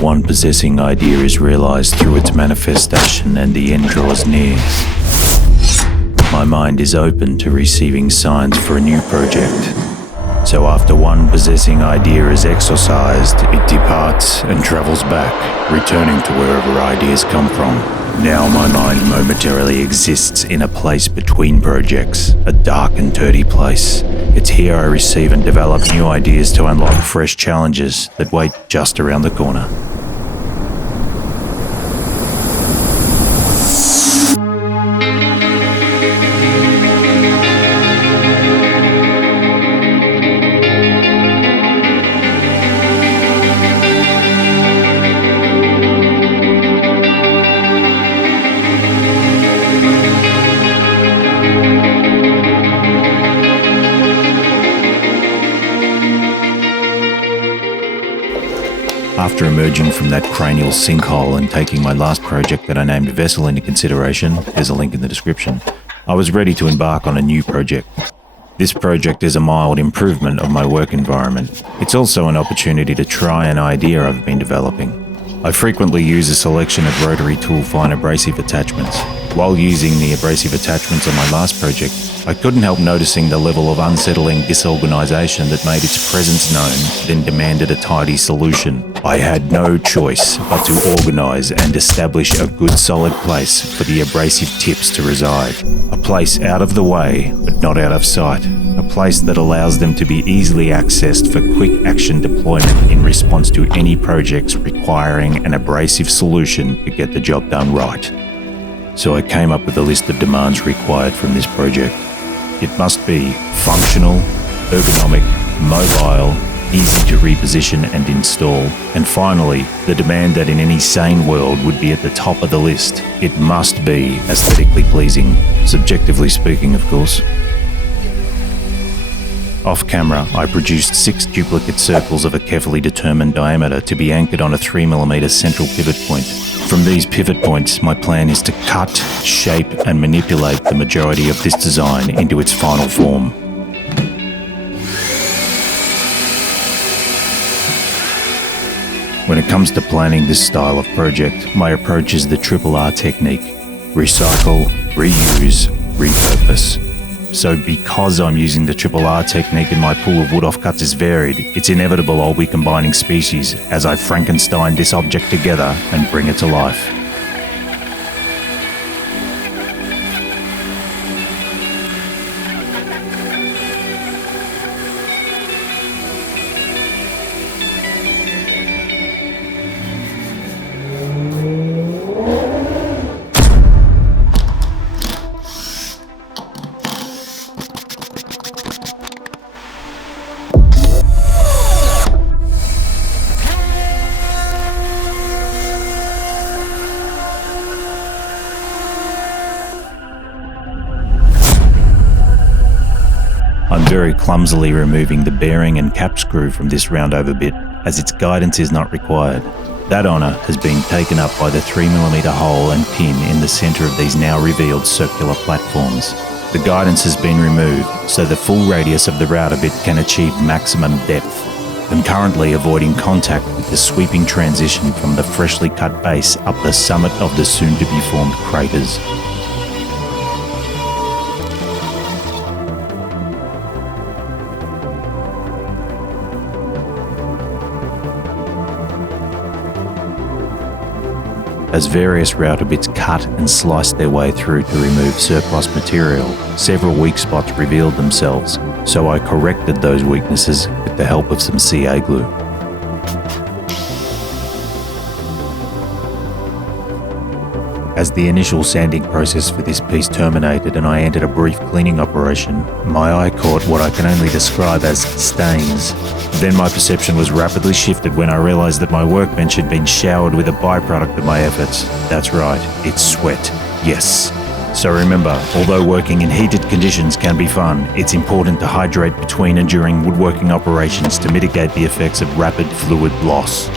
One possessing idea is realized through its manifestation and the end draws near. My mind is open to receiving signs for a new project. So after one possessing idea is exorcised, it departs and travels back, returning to wherever ideas come from. Now my mind momentarily exists in a place between projects, a dark and dirty place. It's here I receive and develop new ideas to unlock fresh challenges that wait just around the corner. After emerging from that cranial sinkhole and taking my last project that I named Vessel into consideration, there's a link in the description, I was ready to embark on a new project. This project is a mild improvement of my work environment. It's also an opportunity to try an idea I've been developing. I frequently use a selection of rotary tool fine abrasive attachments. While using the abrasive attachments on my last project, I couldn't help noticing the level of unsettling disorganization that made its presence known, then demanded a tidy solution. I had no choice but to organize and establish a good solid place for the abrasive tips to reside. A place out of the way, but not out of sight. A place that allows them to be easily accessed for quick action deployment in response to any projects requiring an abrasive solution to get the job done right. So I came up with a list of demands required from this project. It must be functional, ergonomic, mobile, easy to reposition and install. And finally, the demand that in any sane world would be at the top of the list. It must be aesthetically pleasing, subjectively speaking, of course. Off camera, I produced 6 duplicate circles of a carefully determined diameter to be anchored on a 3mm central pivot point. From these pivot points, my plan is to cut, shape, and manipulate the majority of this design into its final form. When it comes to planning this style of project, my approach is the R technique. Recycle, reuse, repurpose. So because I'm using the R technique and my pool of wood offcuts is varied, it's inevitable I'll be combining species as I Frankenstein this object together and bring it to life. I'm very clumsily removing the bearing and cap screw from this roundover bit, as its guidance is not required. That honour has been taken up by the 3mm hole and pin in the centre of these now revealed circular platforms. The guidance has been removed, so the full radius of the router bit can achieve maximum depth, concurrently avoiding contact with the sweeping transition from the freshly cut base up the summit of the soon-to-be-formed craters. As various router bits cut and sliced their way through to remove surplus material, several weak spots revealed themselves, so I corrected those weaknesses with the help of some CA glue. As the initial sanding process for this piece terminated and I entered a brief cleaning operation, my eye caught what I can only describe as stains. Then my perception was rapidly shifted when I realized that my workbench had been showered with a byproduct of my efforts. That's right, it's sweat. Yes. So remember, although working in heated conditions can be fun, it's important to hydrate between and during woodworking operations to mitigate the effects of rapid fluid loss.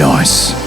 Nice.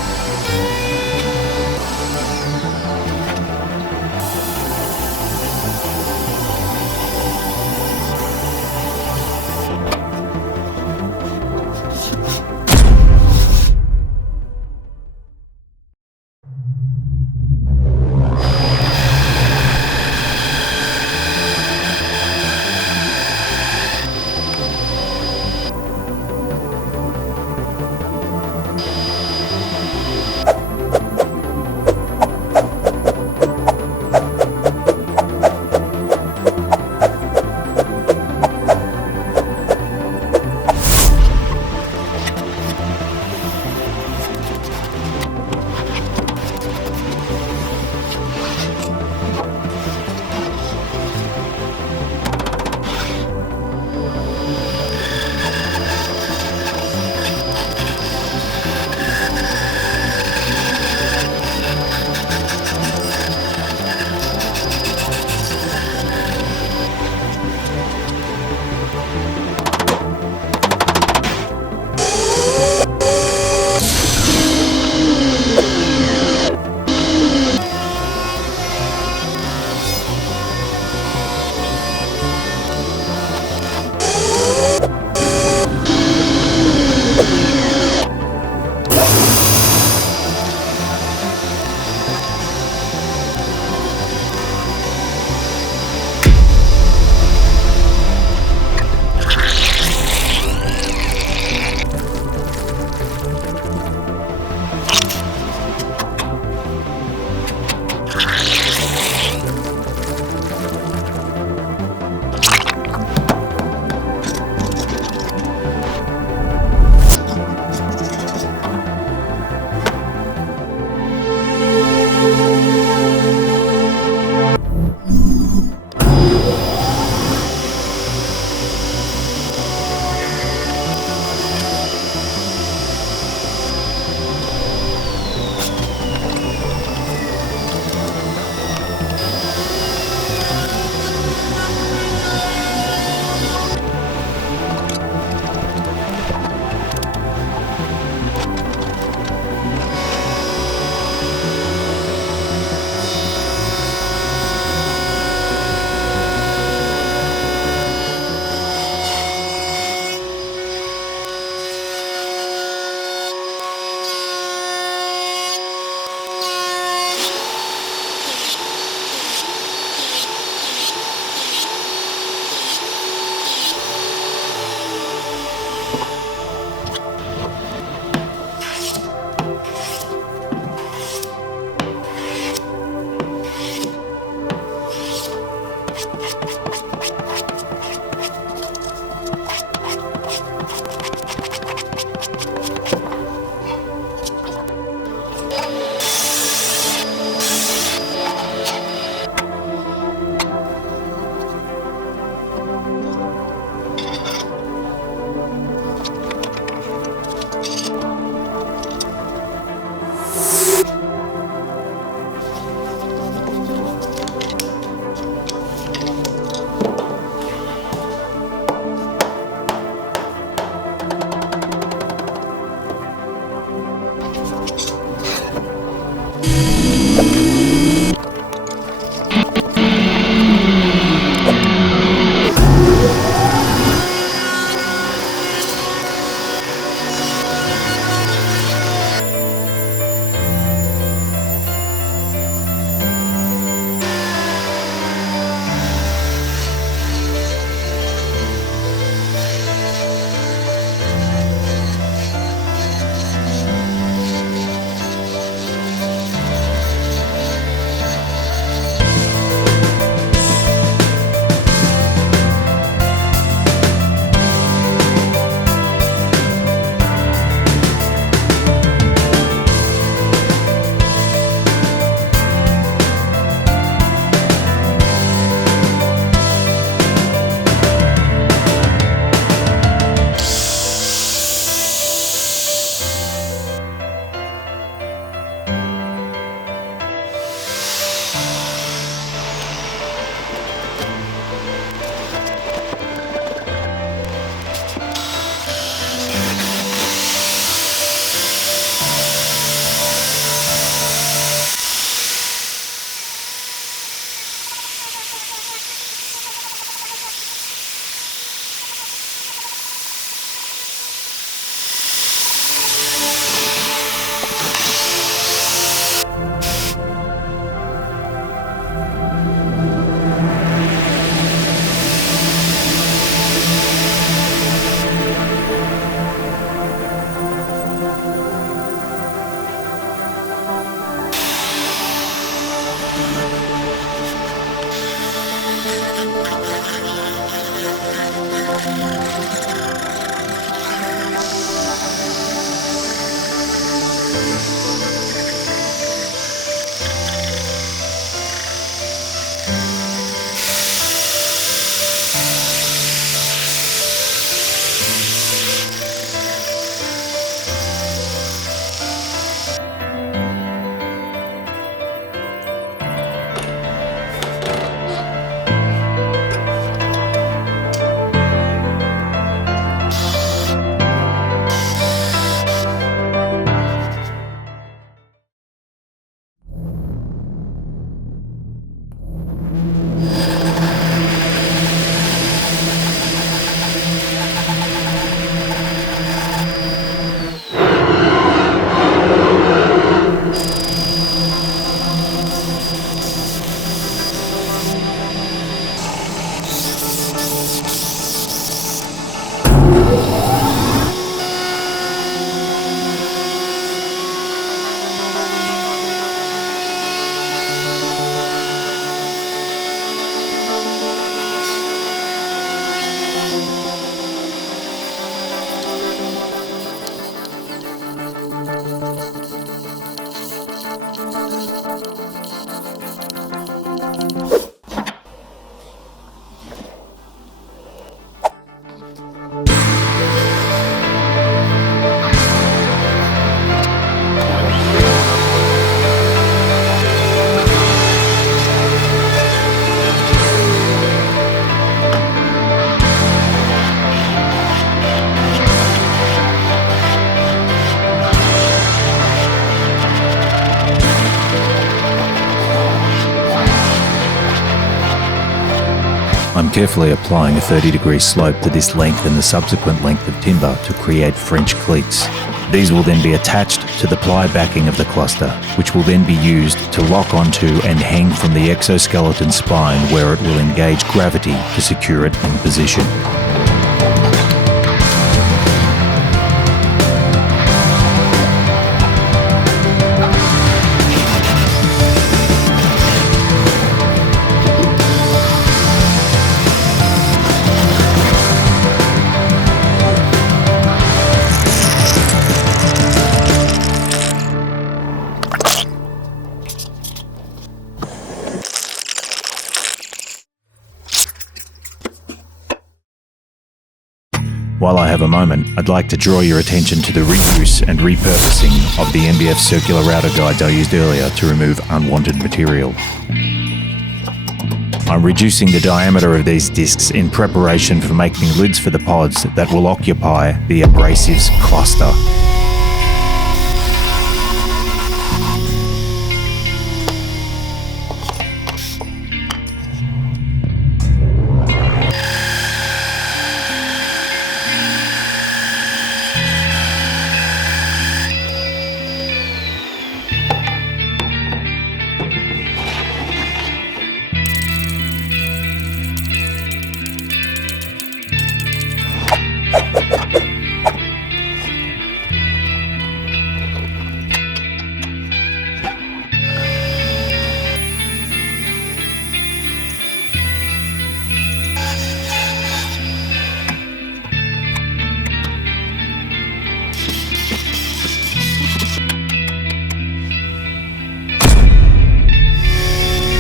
carefully applying a 30-degree slope to this length and the subsequent length of timber to create French cleats. These will then be attached to the ply backing of the cluster, which will then be used to lock onto and hang from the exoskeleton spine, where it will engage gravity to secure it in position. While I have a moment, I'd like to draw your attention to the reuse and repurposing of the MBF circular router guides I used earlier to remove unwanted material. I'm reducing the diameter of these discs in preparation for making lids for the pods that will occupy the ABrasives cluster.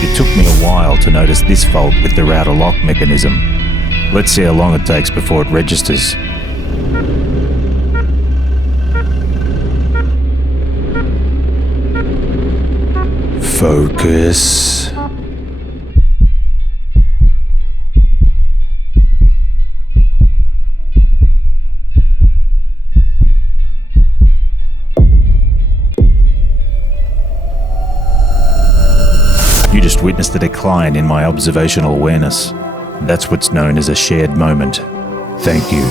It took me a while to notice this fault with the router lock mechanism. Let's see how long it takes before it registers. Focus. You just witnessed a decline in my observational awareness. That's what's known as a shared moment. Thank you.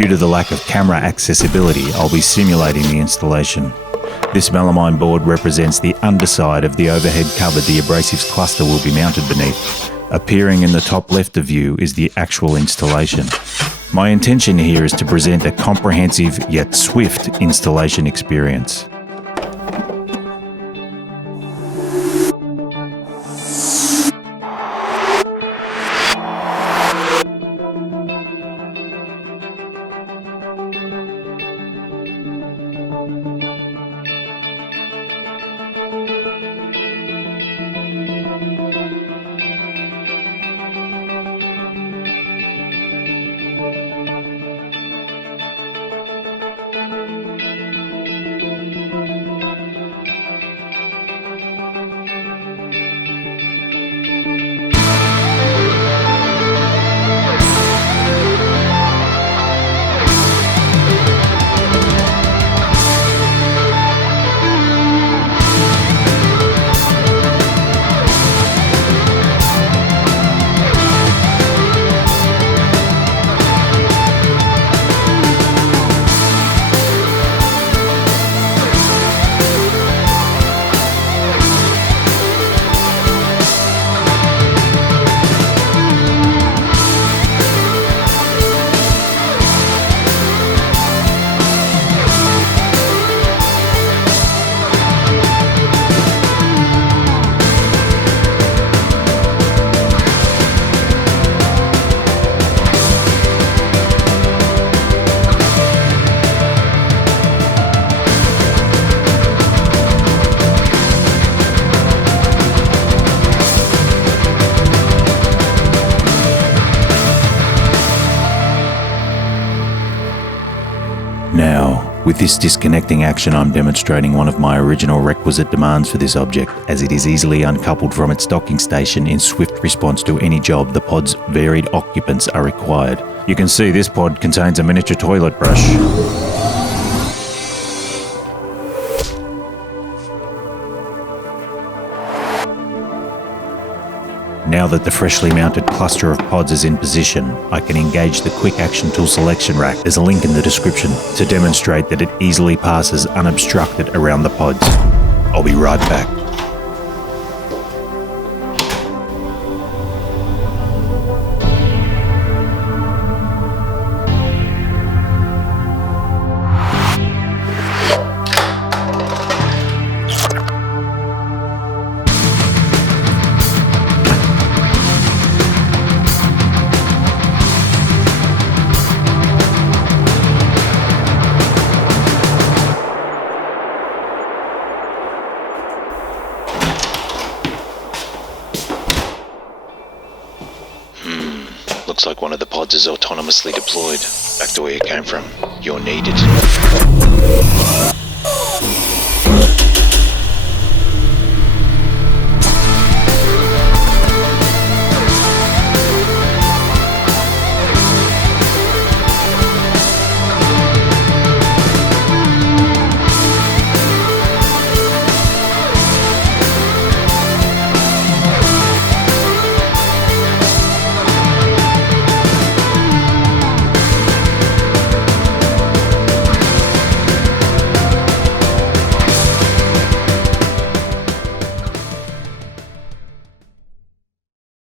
Due to the lack of camera accessibility, I'll be simulating the installation. This melamine board represents the underside of the overhead cover the ABrasives cluster will be mounted beneath. Appearing in the top left of view is the actual installation. My intention here is to present a comprehensive yet swift installation experience. With this disconnecting action, I'm demonstrating one of my original requisite demands for this object, as it is easily uncoupled from its docking station in swift response to any job the pod's varied occupants are required. You can see this pod contains a miniature toilet brush. Now that the freshly mounted cluster of pods is in position, I can engage the quick action tool selection rack. There's a link in the description to demonstrate that it easily passes unobstructed around the pods. I'll be right back. Looks like one of the pods is autonomously deployed. Back to where you came from. You're needed.